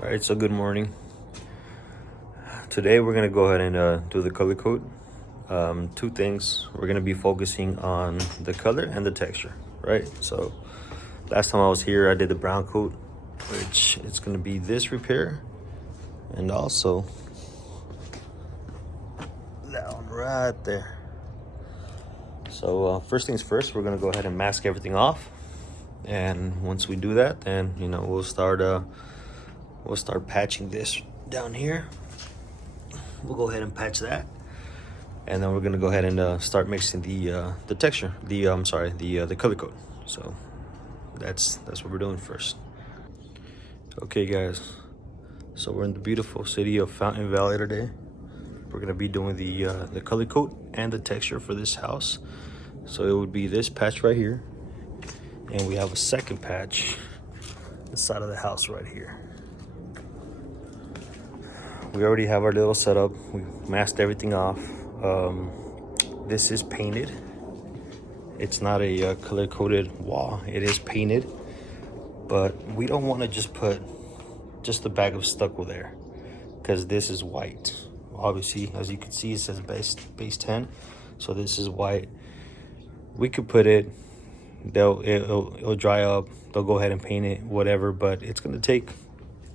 All right, so good morning. Today we're gonna go ahead and do the color coat. Two things. We're gonna be focusing on the color and the texture, right? So last time I was here, I did the brown coat, which it's gonna be this repair, and also that one right there. So first things first, we're gonna go ahead and mask everything off, and once we do that, then we'll start patching this down here. We'll go ahead and patch that, and then we're gonna go ahead and start mixing the texture, the color coat. So that's what we're doing first. Okay, guys. So we're in the beautiful city of Fountain Valley today. We're gonna be doing the color coat and the texture for this house. So it would be this patch right here, and we have a second patch inside of the house right here. We already have our little setup. We masked everything off. This is painted. It's not a color coated wall. It is painted, but we don't want to just put just a bag of stucco there because this is white. Obviously, as you can see, it says base 10, so this is white. We could put it. It'll dry up. They'll go ahead and paint it, whatever. But it's gonna take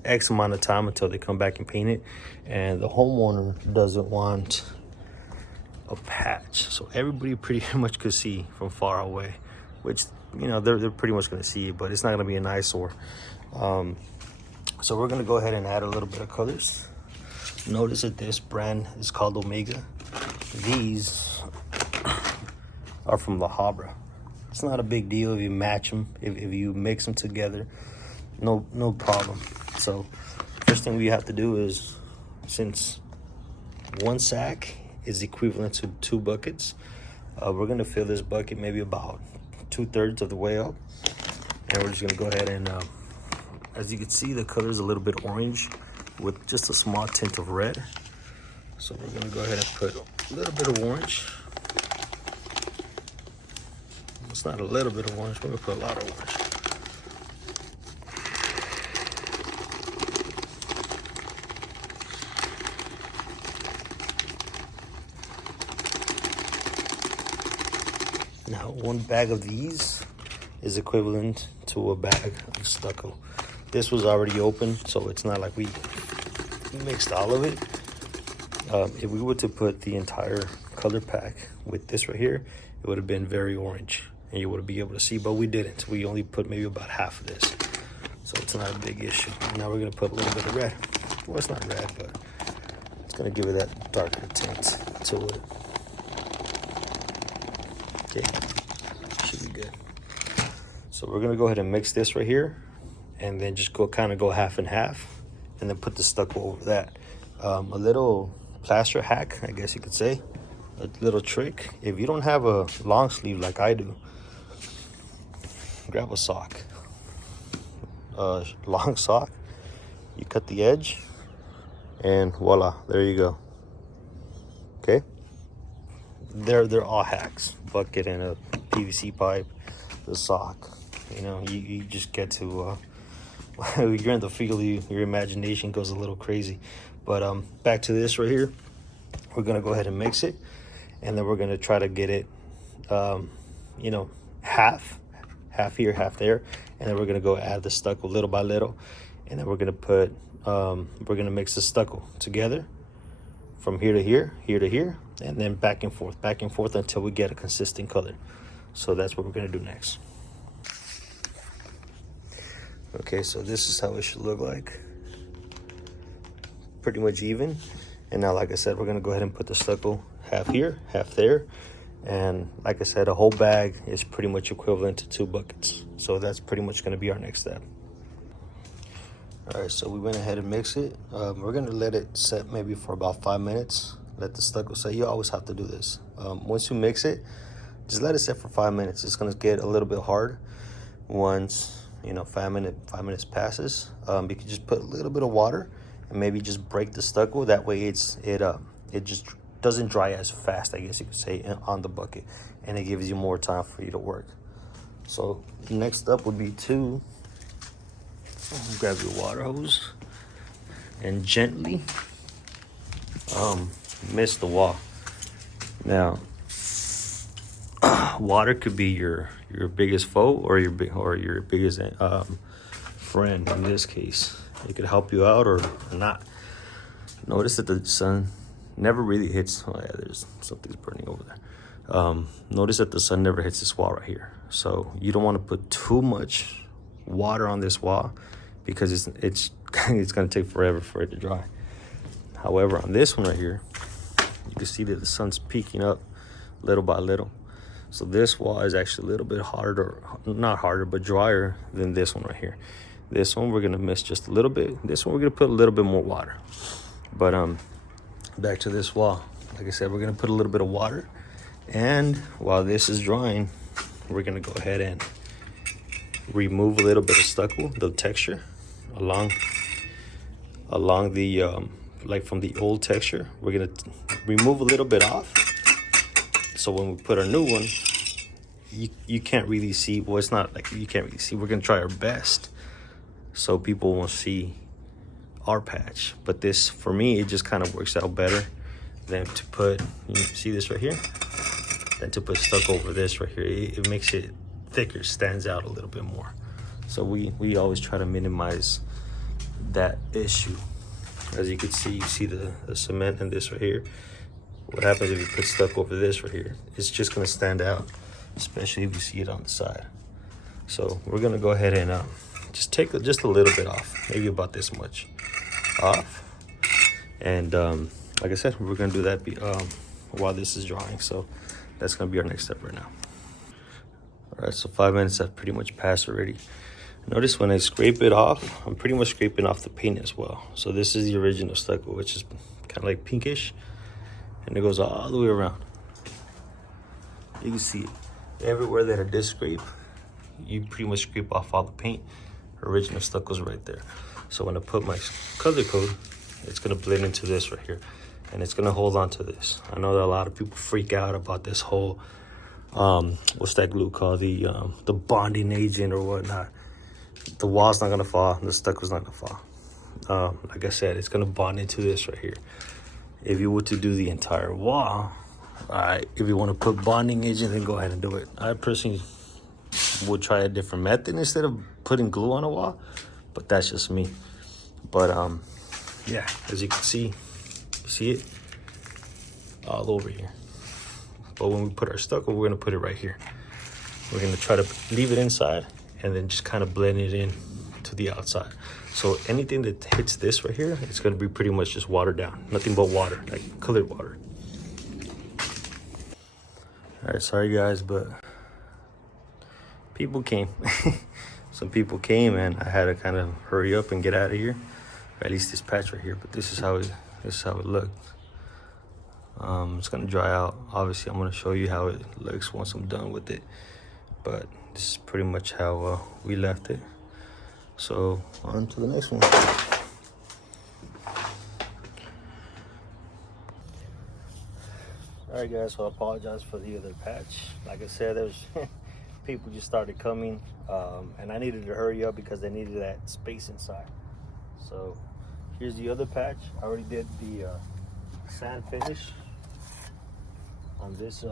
X amount of time until they come back and paint it, and the homeowner doesn't want a patch, so everybody pretty much could see from far away, which they're pretty much going to see, but it's not going to be an eyesore. So we're going to go ahead and add a little bit of colors. Notice that this brand is called Omega. These are from La Habra. It's not a big deal if you match them, if you mix them together, no problem. So first thing we have to do is, since one sack is equivalent to 2 buckets, we're gonna fill this bucket maybe about 2/3 of the way up, and we're just gonna go ahead and as you can see, the color is a little bit orange with just a small tint of red. So we're gonna go ahead and put a little bit of orange. It's not a little bit of orange, we're gonna put a lot of orange. Now, 1 bag of these is equivalent to a bag of stucco. This was already open, so it's not like we mixed all of it. If we were to put the entire color pack with this right here, it would have been very orange, and you would be able to see, but we didn't. We only put maybe about half of this, so it's not a big issue. Now we're gonna put a little bit of red. Well, it's not red, but it's gonna give it that darker tint to it. Okay, should be good. So we're gonna go ahead and mix this right here, and then just go half and half, and then put the stucco over that. A little plaster hack, I guess you could say, a little trick. If you don't have a long sleeve like I do, grab a sock, a long sock. You cut the edge, and voila, there you go. Okay. They're all hacks. Bucket and a PVC pipe, the sock. You just get to you're in the field, your imagination goes a little crazy. But back to this right here. We're gonna go ahead and mix it, and then we're gonna try to get it half here, half there, and then we're gonna go add the stucco little by little, and then we're gonna mix the stucco together from here to here, here to here, and then back and forth until we get a consistent color. So that's what we're gonna do next. Okay, so this is how it should look like. Pretty much even. And now, like I said, we're gonna go ahead and put the stucco half here, half there. And like I said, a whole bag is pretty much equivalent to 2 buckets. So that's pretty much gonna be our next step. All right, so we went ahead and mixed it. We're gonna let it set maybe for about 5 minutes. Let the stucco set. You always have to do this. Once you mix it, just let it set for 5 minutes. It's gonna get a little bit hard once 5 minutes passes. You can just put a little bit of water and maybe just break the stucco. That way, it just doesn't dry as fast, I guess you could say, on the bucket, and it gives you more time for you to work. So next up would be to grab your water hose, and gently mist the wall. Now, water could be your biggest foe or your biggest friend in this case. It could help you out or not. Notice that the sun never really hits. Oh yeah, there's something's burning over there. Notice that the sun never hits this wall right here. So you don't want to put too much water on this wall because it's it's gonna take forever for it to dry. However, on this one right here, you can see that the sun's peeking up little by little. So this wall is actually a little bit harder, not harder, but drier than this one right here. This one we're gonna miss just a little bit. This one we're gonna put a little bit more water. But back to this wall. Like I said, we're gonna put a little bit of water, and while this is drying, we're gonna go ahead and remove a little bit of stucco, the texture, along the like from the old texture. We're gonna remove a little bit off, so when we put our new one, you can't really see. Well, it's not like you can't really see. We're gonna try our best so people won't see our patch. But this, for me, it just kind of works out better than to put, you see this right here, than to put stucco over this right here. It makes it thicker, stands out a little bit more. So we always try to minimize that issue. As you can see, you see the cement in this right here. What happens if you put stucco over this right here? It's just gonna stand out, especially if you see it on the side. So we're gonna go ahead and just take just a little bit off, maybe about this much off. And like I said, we're gonna do that while this is drying. So that's gonna be our next step right now. All right, so 5 minutes have pretty much passed already. Notice when I scrape it off, I'm pretty much scraping off the paint as well. So this is the original stucco, which is kind of like pinkish, and it goes all the way around. You can see it. Everywhere that I did scrape, you pretty much scrape off all the paint. Original stucco's right there. So when I put my color code, it's gonna blend into this right here, and it's gonna hold on to this. I know that a lot of people freak out about this whole what's that glue called, the bonding agent or whatnot. The wall's not gonna fall, the stucco's not gonna fall. Like I said, it's gonna bond into this right here. If you were to do the entire wall, if you want to put bonding agent, then go ahead and do it. I personally would try a different method instead of putting glue on a wall, but that's just me. But yeah, as you can see it all over here. But when we put our stucco, we're gonna put it right here. We're gonna try to leave it inside and then just kind of blend it in to the outside. So anything that hits this right here, it's gonna be pretty much just watered down. Nothing but water, like colored water. All right, sorry guys, but people came. Some people came and I had to kind of hurry up and get out of here. Or at least this patch right here, but this is how it looked. It's gonna dry out. Obviously, I'm gonna show you how it looks once I'm done with it. But this is pretty much how we left it. So on to the next one. All right, guys. So I apologize for the other patch. Like I said, there was people just started coming, and I needed to hurry up because they needed that space inside. So here's the other patch. I already did the sand finish on this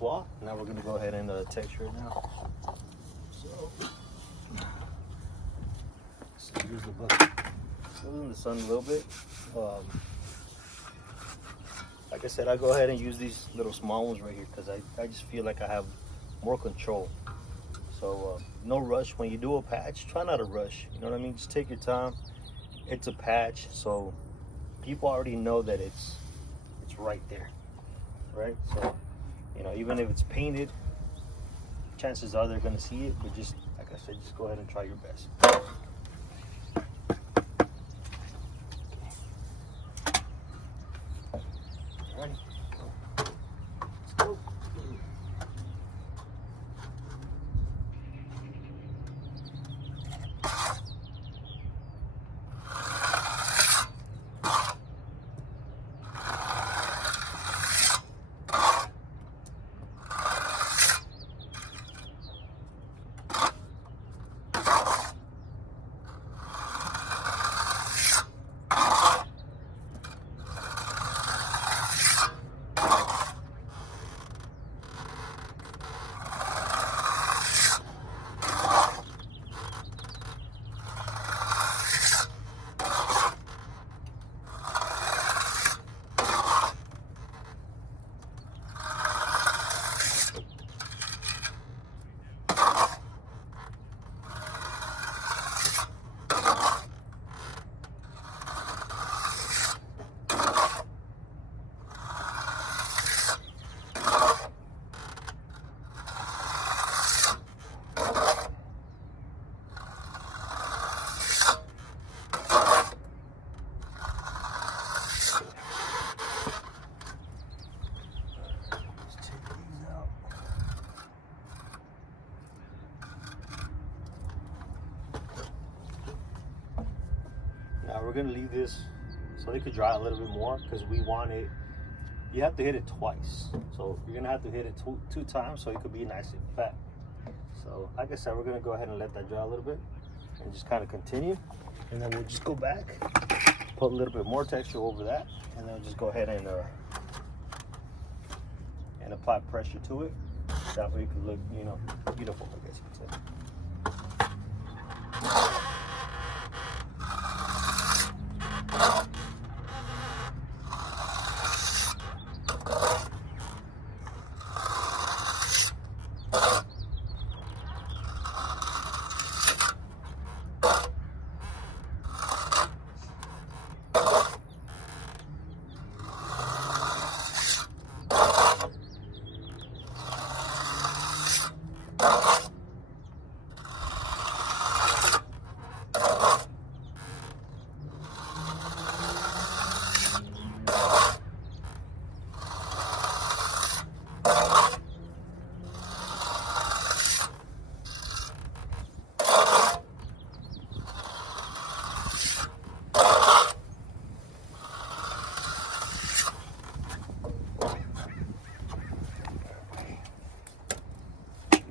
wall. Now we're gonna go ahead and texture it now. So here's the bucket. Still in the sun a little bit. Like I said, I go ahead and use these little small ones right here because I just feel like I have more control. So no rush when you do a patch. Try not to rush. You know what I mean? Just take your time. It's a patch, so people already know that it's right there, right? So you know, even if it's painted, chances are they're gonna see it. But just like I said, just go ahead and try your best. All right. Let's go. Now we're gonna leave this so they could dry a little bit more, because we want it, you have to hit it twice. So you're gonna have to hit it two times so it could be nice and fat. So like I said, we're gonna go ahead and let that dry a little bit and just kind of continue. And then we'll just go back, put a little bit more texture over that, and then we'll just go ahead and apply pressure to it. That way it could look, you know, beautiful, I guess you could say.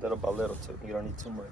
Little by little too. You don't need too much.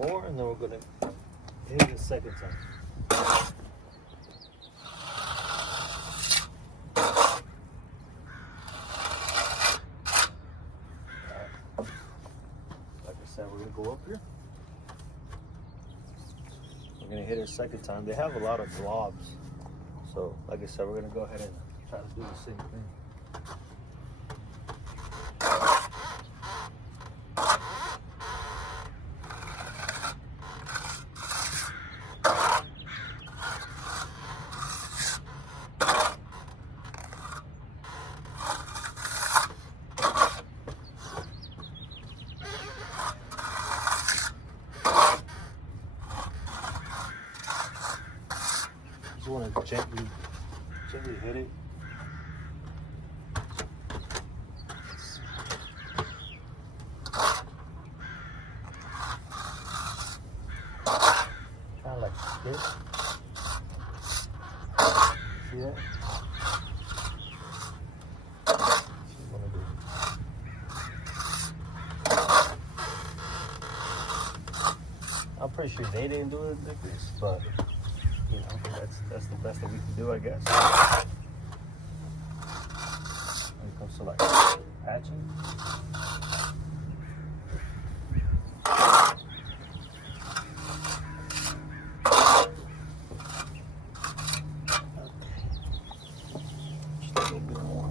More, and then we're gonna hit it a second time. Like I said, we're gonna go up here. We're gonna hit it a second time. They have a lot of globs, so like I said, we're gonna go ahead and try to do the same thing. Just want to gently hit it. Kind of like this. See that? I'm pretty sure they didn't do it like this, but you know, that's the best that we can do, I guess. When it comes to like patching. Just a little bit more.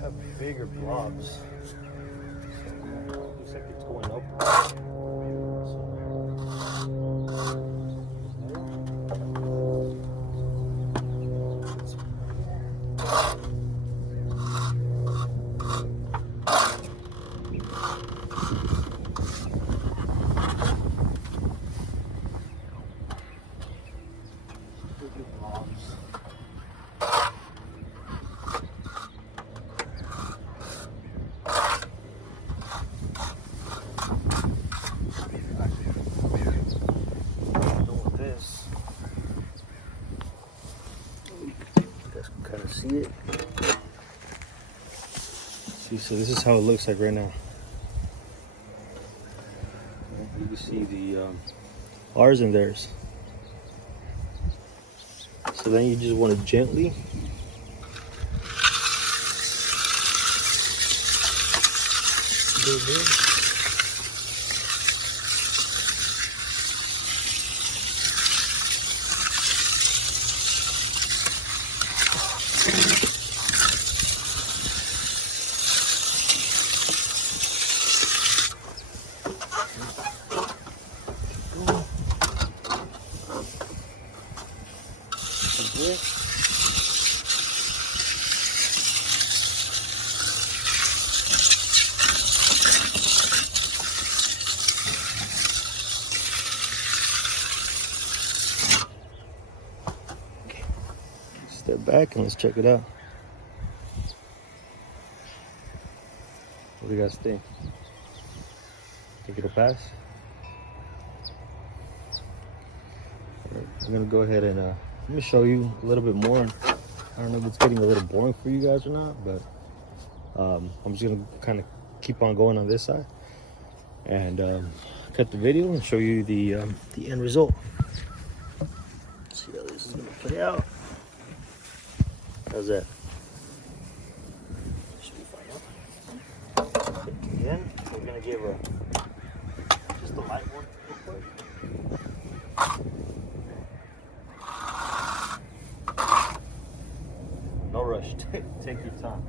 Have bigger blobs. So, looks like it's going up. See it? See, so this is how it looks like right now. You can see the ours and theirs. So then you just want to gently go there. Step back and let's check it out. What do you guys think? Think it'll pass? Alright, I'm gonna go ahead and let me show you a little bit more. I don't know if it's getting a little boring for you guys or not, but I'm just gonna kind of keep on going on this side and cut the video and show you the end result. Let's see how this is gonna play out. How's that? Should be fine. Again, we're gonna give just a light one real quick. No rush. Take your time.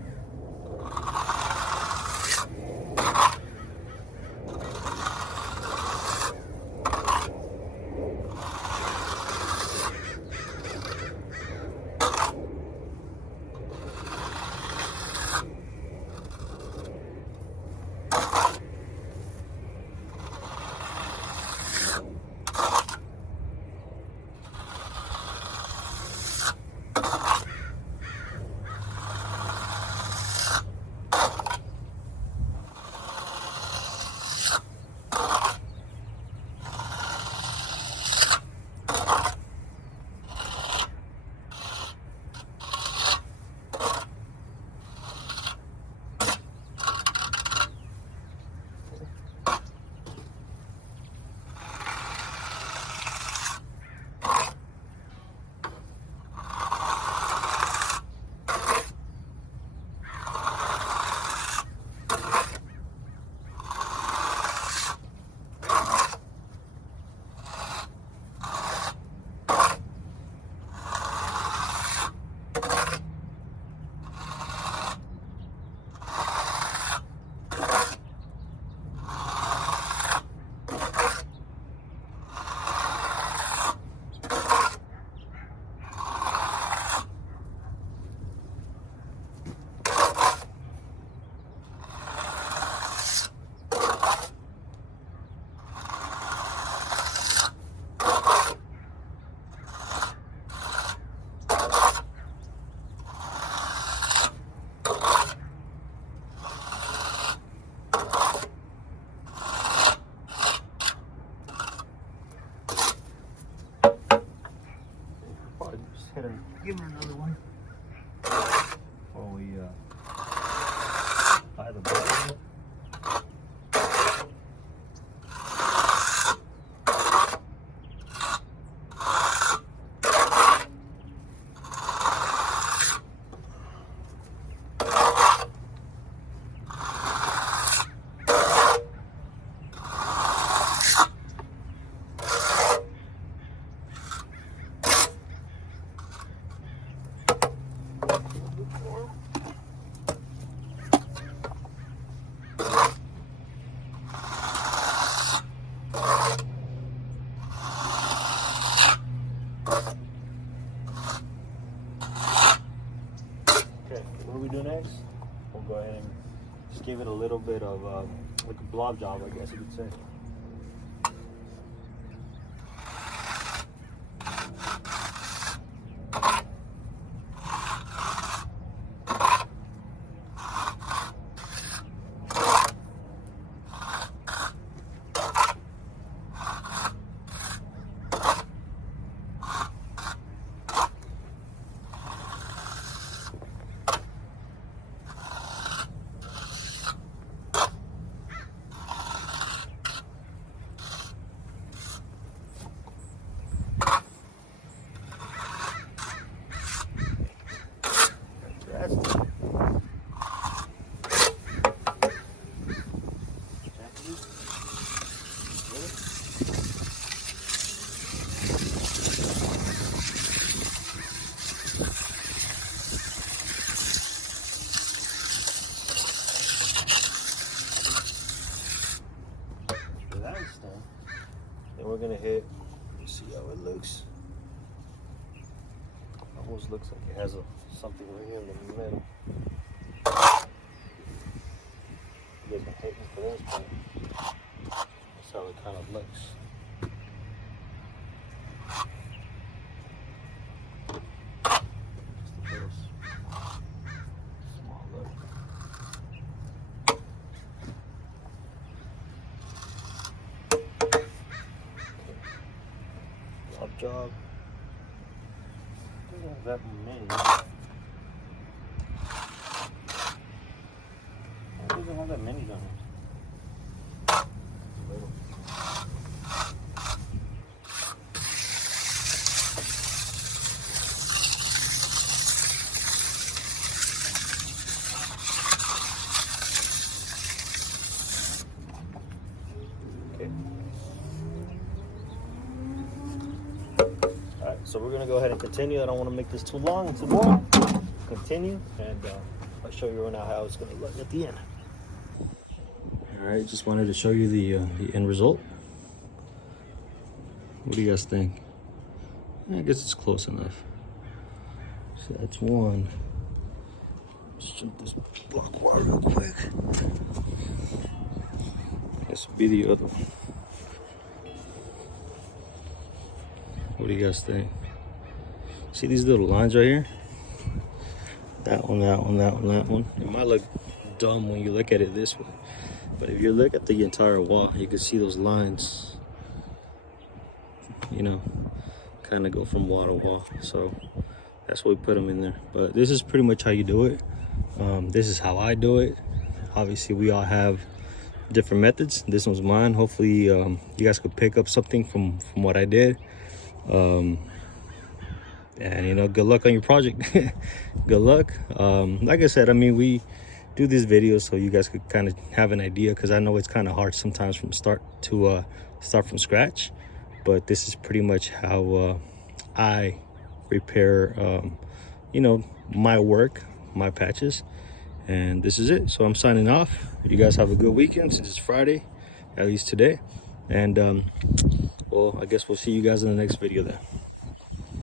Give her another one before we tie the bottom. Okay, what do we do next? We'll go ahead and just give it a little bit of like a blob job, I guess you could say. Then we're gonna hit, see how it looks. Almost looks like it has something right here in the middle. You guys can hit me for this, but that's how it kind of looks. Just a little small look. Top job. Doesn't have that many. It doesn't have that many on it. Little. Okay. Alright, so we're gonna go ahead and continue. I don't want to make this too long and too boring. Continue, and I'll show you right now how it's gonna look at the end. Alright, just wanted to show you the end result. What do you guys think? I guess it's close enough. So that's one. Let's jump this block wire real quick. This will be the other one. What do you guys think? See these little lines right here? That one, that one, that one, that one. It might look dumb when you look at it this way, but if you look at the entire wall, you can see those lines, you know, kind of go from wall to wall. So that's why we put them in there. But this is pretty much how you do it. This is how I do it. Obviously, we all have different methods. This one's mine. Hopefully, you guys could pick up something from what I did. And you know, good luck on your project. Good luck. Like I said, I mean, we do these videos so you guys could kind of have an idea, because I know it's kind of hard sometimes from start from scratch, but this is pretty much how I repair you know, my work, my patches. And this is it. So I'm signing off. You guys have a good weekend since it's Friday, at least today. And well, I guess we'll see you guys in the next video then.